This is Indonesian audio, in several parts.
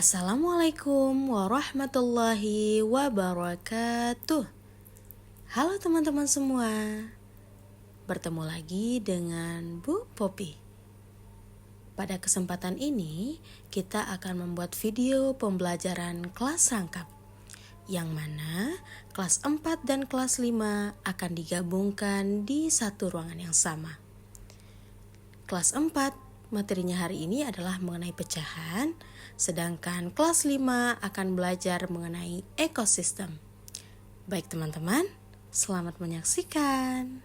Assalamualaikum warahmatullahi wabarakatuh. Halo teman-teman semua, bertemu lagi dengan Bu Popi. Pada kesempatan ini kita akan membuat video pembelajaran kelas rangkap, yang mana kelas 4 dan kelas 5 akan digabungkan di satu ruangan yang sama. Kelas 4 materinya hari ini adalah mengenai pecahan, sedangkan kelas 5 akan belajar mengenai ekosistem. Baik teman-teman, selamat menyaksikan.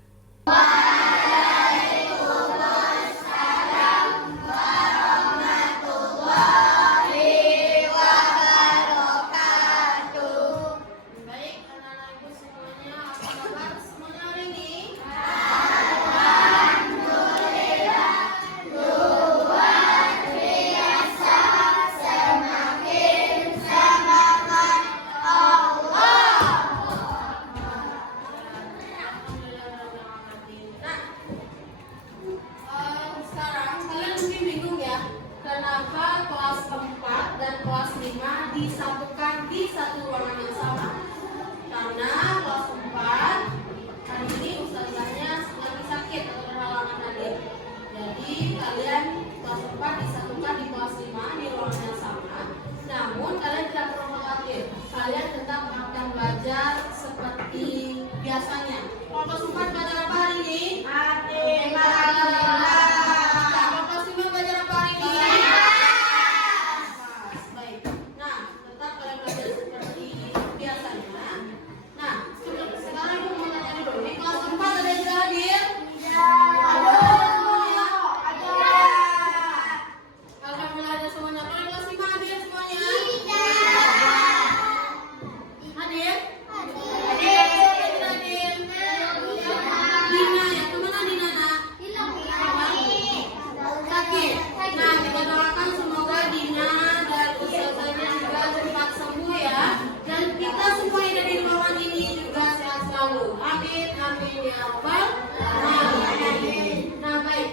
Kenapa kelas 4 dan kelas 5 disatukan di satu ruangan yang sama? Karena kelas 4 hari ini ustazahnya lagi sakit atau berhalangan hadir. Jadi kalian kelas 4 disatukan di kelas 5 di ruangan yang sama. Namun kalian tidak perlu khawatir, kalian tetap akan belajar seperti biasanya. Kelas 4 belajar apa hari ini? Matematika. Nah baik,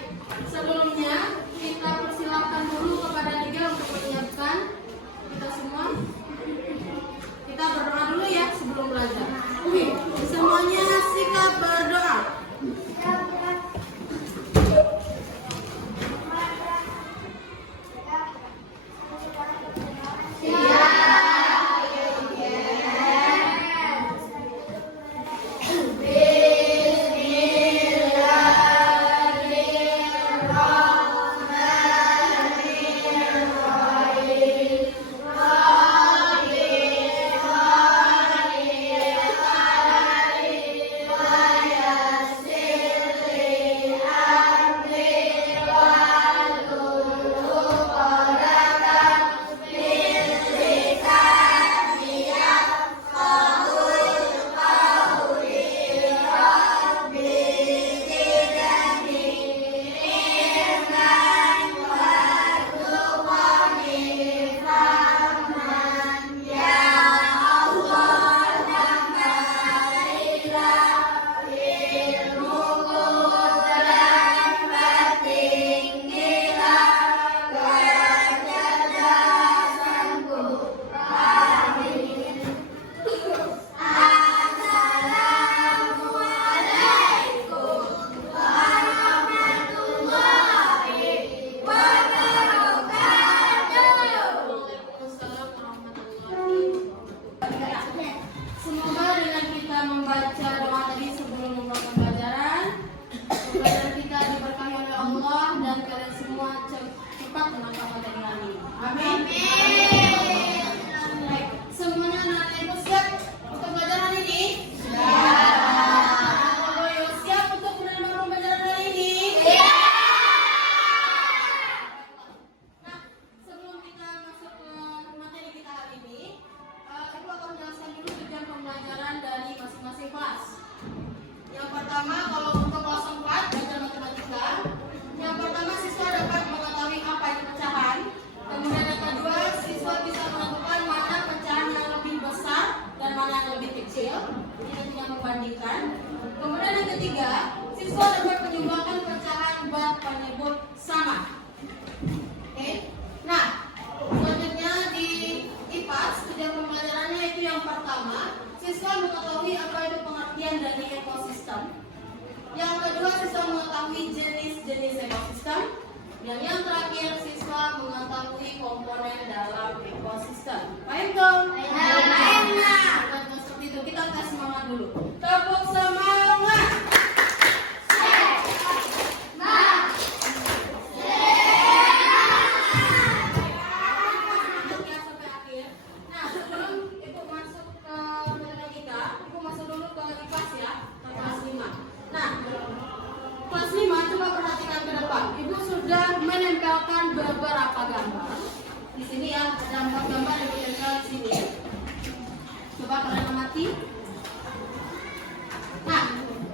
sebelumnya kita persilahkan dulu kepada Nigel untuk menyiapkan kita semua. Kita berdoa dulu ya sebelum belajar. Oke, semuanya sikap berdoa. Semoga dengan kita membaca doa tadi sebelum memulai pembelajaran, pembelajaran kita diberkahi oleh Allah dan kalian semua cepat menangkap materi ini. Amin. Baik, semuanya anak-anak ibu siap untuk belajar hari ini? Siap untuk menerima pembelajaran hari ini? Nah, sebelum kita masuk ke materi kita hari ini, Ibu akan menjelaskan dulu tujuan pembelajaran dari masing-masing kelas. Yang pertama, kalau untuk kelas 4 belajar matematika, yang pertama siswa dapat mengetahui apa itu pecahan. Kemudian yang kedua, siswa bisa menentukan mana pecahan yang lebih besar dan mana yang lebih kecil. Ini tidak membandingkan. Kemudian yang ketiga, siswa dapat menyumbangkan pecahan buat penyebut sama. Oke. Nah, selanjutnya di Dan yang terakhir, siswa mengetahui komponen dalam ekosistem. Paham dong? Paham. Seperti itu, kita tes semangat dulu. Tepuk semangat. Ibu sudah menempelkan beberapa gambar. Di sini ya, ada 4 gambar yang ditempel di sini. Coba kalian amati. Nah,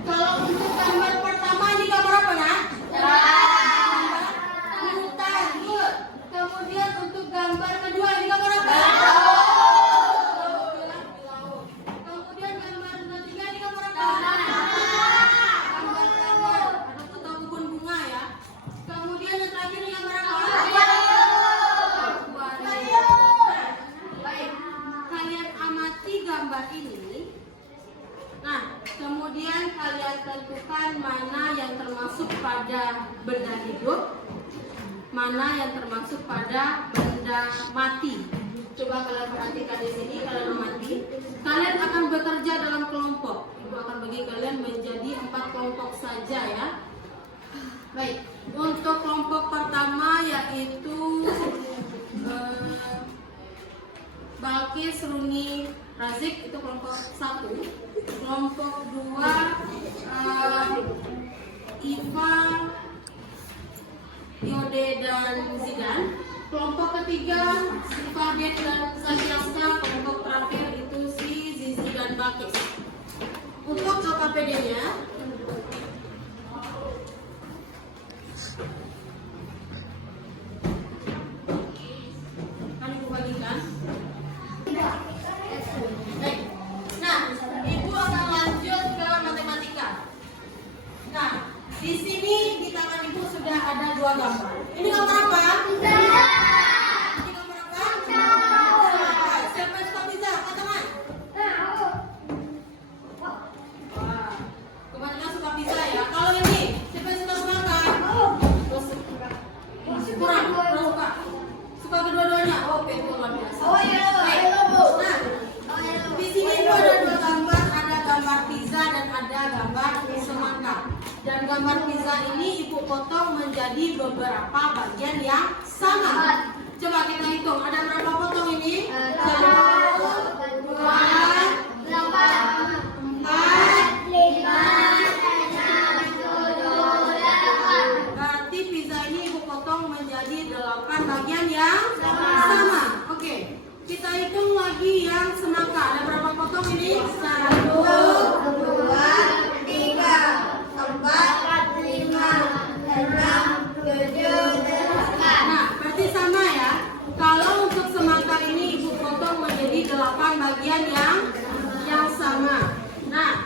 kalau untuk gambar pertama ini gambar apa, Nak? Hutan. Good. Kemudian untuk gambar kedua ini gambar apa? Kemudian gambar ketiga ini gambar apa? Kemudian yang terakhir ini gambar apa? Baik, kalian amati gambar ini. Nah, kemudian kalian tentukan mana yang termasuk pada benda hidup, mana yang termasuk pada benda mati. Coba kalian perhatikan di sini, kalian amati. Kalian akan bekerja dalam kelompok. Ibu akan bagi kalian menjadi 4 kelompok saja ya. Baik, untuk kelompok pertama yaitu Balkis, Runi, Razik, itu kelompok 1. Kelompok 2 Iva, Yode dan Zidan. Kelompok ketiga Sifadet dan Sajiaska. Kelompok terakhir itu si Zizi dan Balkis. Untuk LKPD-nya kan ibu bagikan. Baik. Nah, ibu akan lanjut ke matematika. Nah, di sini di tangan ibu sudah ada 2 gambar. Ini gambar apa? Pizza. Ini gambar apa? Pizza. Siapa yang suka pizza? Angkat tangan. Wah, kebanyakan suka pizza ya. Kalau ini, siapa yang suka semangka? Kurang suka. Suka kedua-duanya. Oke, itu luar biasa. Baik. Nah, di sini itu ada 2 gambar, ada gambar pizza dan ada gambar semangka. Dan gambar pizza ini ibu potong menjadi beberapa bagian yang sama. Coba kita hitung, ada berapa potong ini? 1, 2, 4, 5, 6, 7, 8. Berarti pizza ini ibu potong menjadi 8 bagian yang sama. Oke, kita hitung lagi yang semangka. Ada berapa potong ini? 1, 2, 3, 4, 5, 6, 7, 8. Nah, berarti sama ya. Kalau untuk semangka ini ibu potong menjadi 8 bagian yang sama. Nah,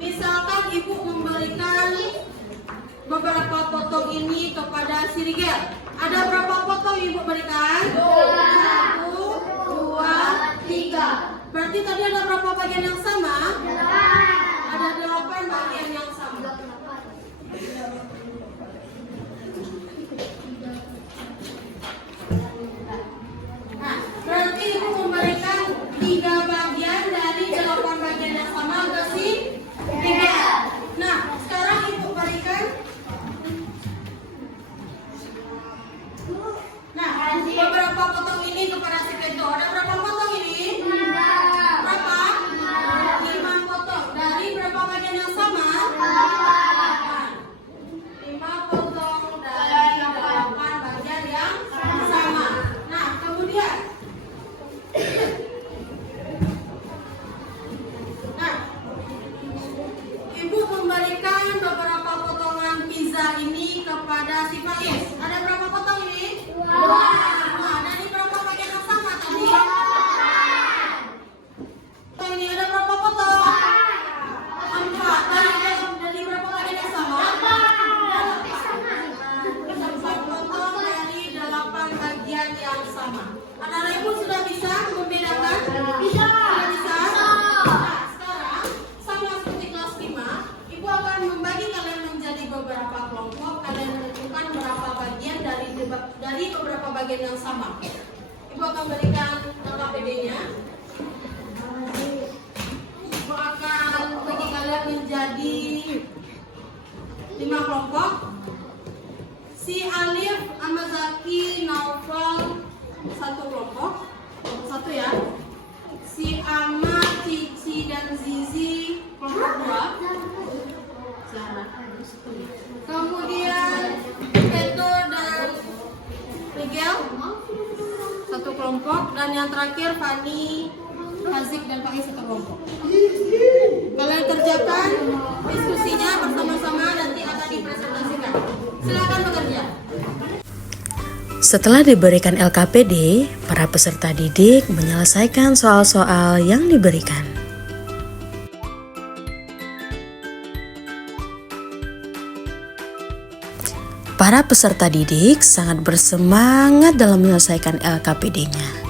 misalkan ibu memberikan beberapa potong ini kepada si Rigel. Ada berapa potong ibu berikan? 1, 2, 3. Berarti tadi ada berapa bagian yang sama? Ada 8 bagian yang sama. Nah, berarti ibu memberikan 3 bagian dari 8 bagian yang sama ke si Rigel. Nah, sekarang ibu berikan. Nah, beberapa potong ini kepada si Pedro. Ada berapa potong ini? Berapa? 5 potong. Dari berapa bagian yang sama? 5 potong dari 8 bagian yang sama. Nah, kemudian ibu memberikan beberapa potongan pizza ini kepada si Faiz. Ada berapa potong ini? 2. Nah, dari berapa bagian yang sama tadi? Ini ada berapa potong? 4. Dari berapa bagian yang sama? 4 potong dari 8 bagian yang sama. Anak-anak ibu sudah bisa membedakan? Sudah bisa? Nah, sekarang sama seperti kelas 5, ibu dari beberapa bagian yang sama. Ibu akan berikan LKPD-nya. Ibu akan bagi kalian menjadi 5 kelompok. Si Alif, Amazaki, Naufal 1 kelompok. Kelompok 1 ya. Si Ama, Cici, dan Zizi kelompok 2. Kemudian Peto dan Miguel 1 kelompok, dan yang terakhir Fani, Hazik, dan Faiz 1 kelompok. Kalian kerjakan diskusinya bersama-sama, nanti akan dipresentasikan. Silakan bekerja. Setelah diberikan LKPD, para peserta didik menyelesaikan soal-soal yang diberikan. Para peserta didik sangat bersemangat dalam menyelesaikan LKPD-nya.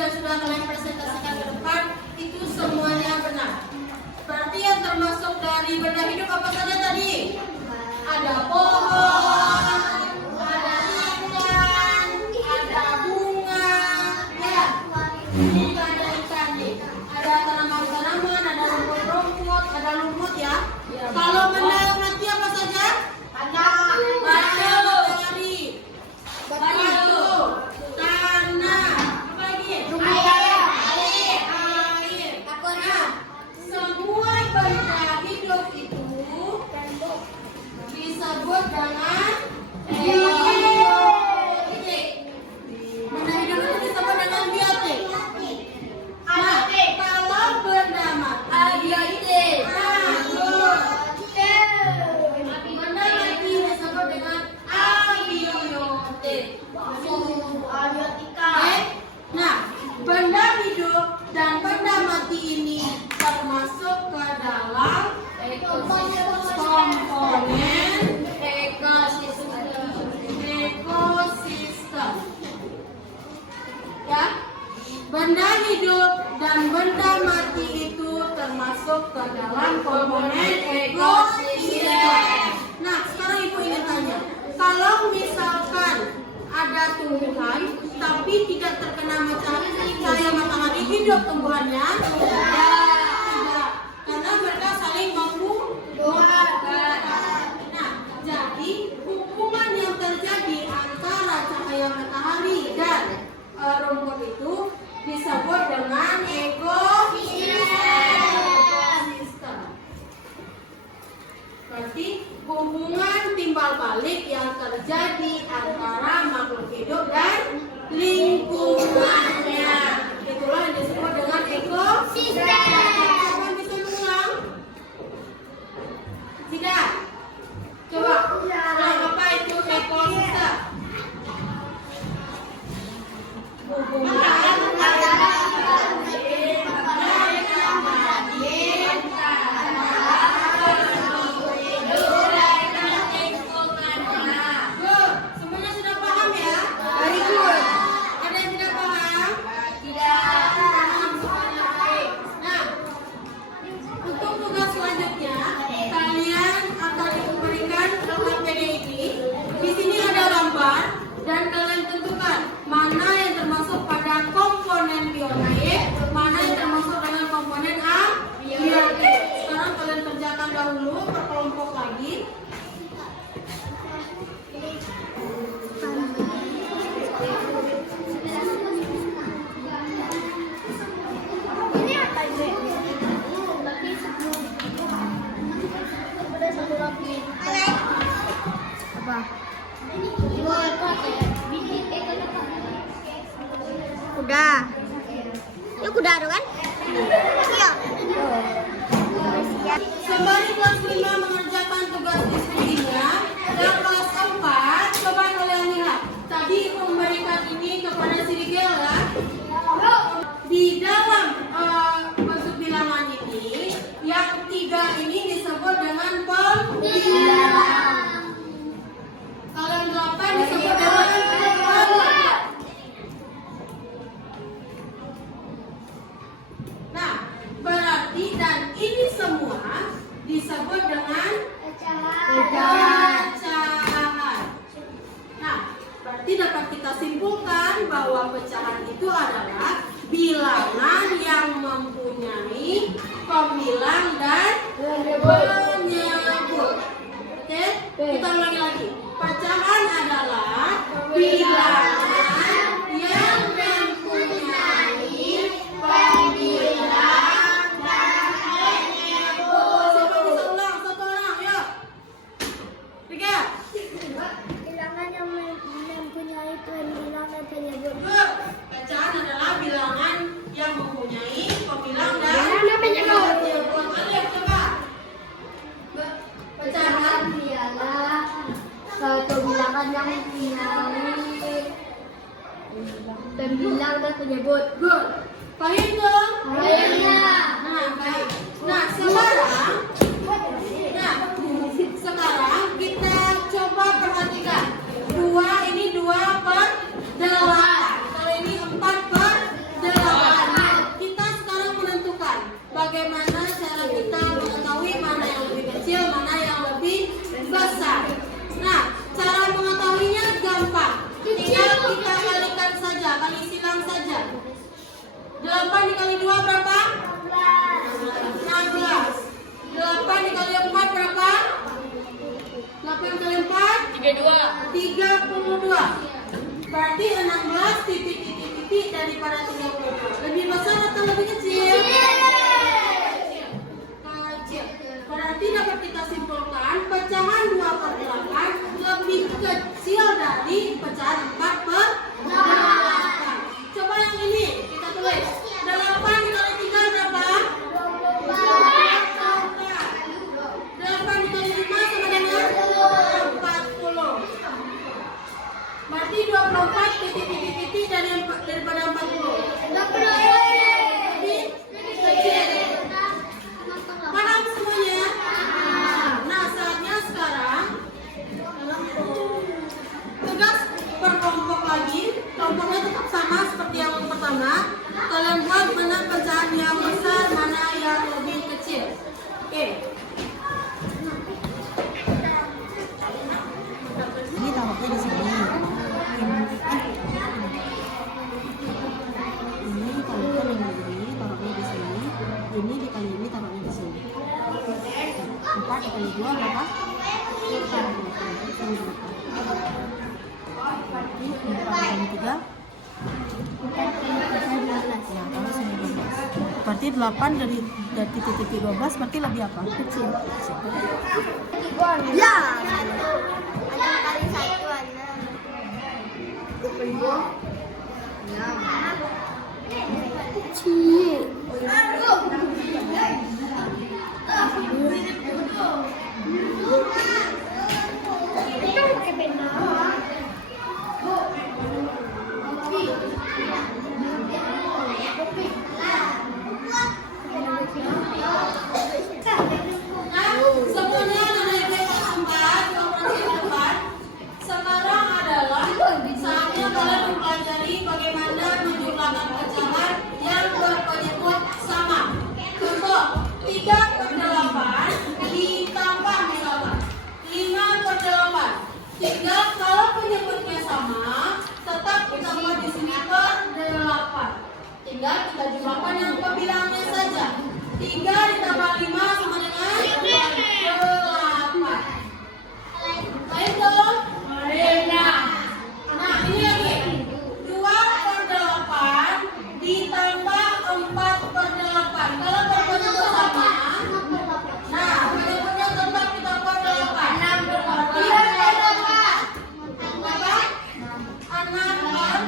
Sudah kalian presentasikan ke depan, itu semuanya benar. Berarti yang termasuk dari benda hidup apa saja tadi? Ada pohon, ada ikan, ada bunga, ya. Juga ada ikan nih. Ada tanaman-tanaman, ada rumput-rumput, ada lumut ya. Kalau benda yang mati apa saja? Batu, tanah, apa lagi? Air. Nah, semua benda hidup itu disebut dengan biotik. Benda hidup itu disebut dengan biotik. Nah, kalau benda mati, benda mati disebut dengan abiotik. Nah, benda hidup dan benda mati ini termasuk ke dalam komponen ekosistem. Ya, benda hidup dan benda mati itu termasuk ke dalam komponen ekosistem. Nah, sekarang ibu ingin tanya, kalau misalkan ada tumbuhan tapi tidak terkena cahaya matahari, hidup tumbuhannya? Tidak, karena mereka saling membakar. Nah, jadi hubungan yang terjadi antara cahaya matahari dan rumput itu disebut dengan ekosistem. Berarti hubungan timbal balik yang terjadi antara makhluk hidup dan lingkungannya, itulah yang disebut dengan ekosistem. Kamu bisa mengulang? Tidak? Coba. Nah, apa itu ekosistem? Hubungan kuda. Yuk kuda ada kan? Iya. Sembari kelas 5 mengerjakan tugas diskusinya, dan kelas 4, coba kalian lihat. Tadi Ibu memberikan ini kepada si Rigel ya. Di dalam bentuk bilangan ini, yang 3 ini disebut dengan pembilang. Kalau yang 8 disebut dengan pembilang. Nah, berarti dan ini semua disebut dengan pecahan. Nah, berarti dapat kita simpulkan bahwa pecahan itu adalah bilangan yang mempunyai pembilang dan penyebut. Oke, kita ulangi lagi. Pecahan adalah bilangan yang mempunyai pembilang dan penyebut. Siapa bisa ulang? Satu orang, yuk. Tiga. Bilangan yang mempunyai pembilang dan penyebut. Good. Pecahan adalah bilangan yang mempunyai pembilang dan penyebut. Alif, coba. Pecahan ialah suatu bilangan yang mempunyai pembilang dan penyebut. good. Paham dong? Paham. Nah, baik. Nah, sekarang kita coba perhatikan. 2 per 8. Kalau ini 4/8. Kita sekarang menentukan bagaimana cara kita mengetahui mana yang lebih kecil, mana yang lebih besar. Nah, cara mengetahuinya gampang. Tinggal kita kalikan saja, kali silang saja. 8 dikali 2 berapa? 16. 8 dikali 4 berapa? 8 kali 4? 32. Berarti 16 titik daripada 32. Lebih besar atau lebih kecil? Kecil. Berarti dapat kita simpulkan pecahan 2/8 lebih kecil dari pecahan 4/8. Coba yang ini kita tulis. 8 dikali 3 berapa? 8 dikali 5 sama dengan 40. Berarti 24 titik daripada 40. Lebih kecil. Paham semuanya? Nah, saatnya sekarang tugas berkelompok lagi. Kelompoknya tetap sama seperti yang pertama. Kalian buat mana pecahan yang besar, mana yang lebih kecil. Oke. Ini taruhnya di sini. Ini taruhnya taruhnya di sini. Ini dikali ini taruhnya di sini. 4 dikali 2 berapa? 4 kali 3. Berarti 8 dari titik 12 berarti lebih apa? Kecil. Ya. 6 kali 1 Semuanya ada kelas 4, operasi keempat. Sekarang adalah saatnya kalian mempelajari bagaimana menjumlahkan pecahan yang berpenyebut sama. Contoh, 3/8 ditambah misalkan 5/8. Tinggal kalau penyebutnya sama, tetap kita buat di sini per 8. Tinggal kita jumlahkan yang pembilangnya saja. 3 ditambah 5 sama dengan 8. Baik dong? Nah, ini lagi. 2/8 ditambah 4/8. Kalau penyebut sama, nah penyebutnya tetap kita buat 8. 6/8. Berapa? 6/8.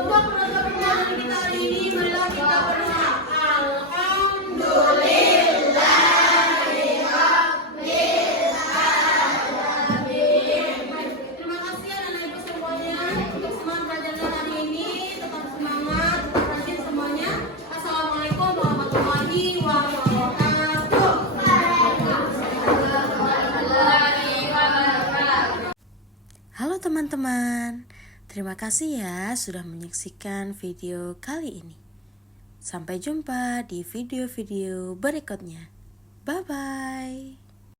Untuk penutup pembelajaran kita hari ini, marilah kita berdoa. Terima kasih anak-anak ibu semuanya untuk semangat pelajaran hari ini. Tetap semangat, tetap rajin semuanya. Assalamualaikum warahmatullahi wabarakatuh. Halo teman-teman, terima kasih ya sudah menyaksikan video kali ini. Sampai jumpa di video-video berikutnya. Bye-bye.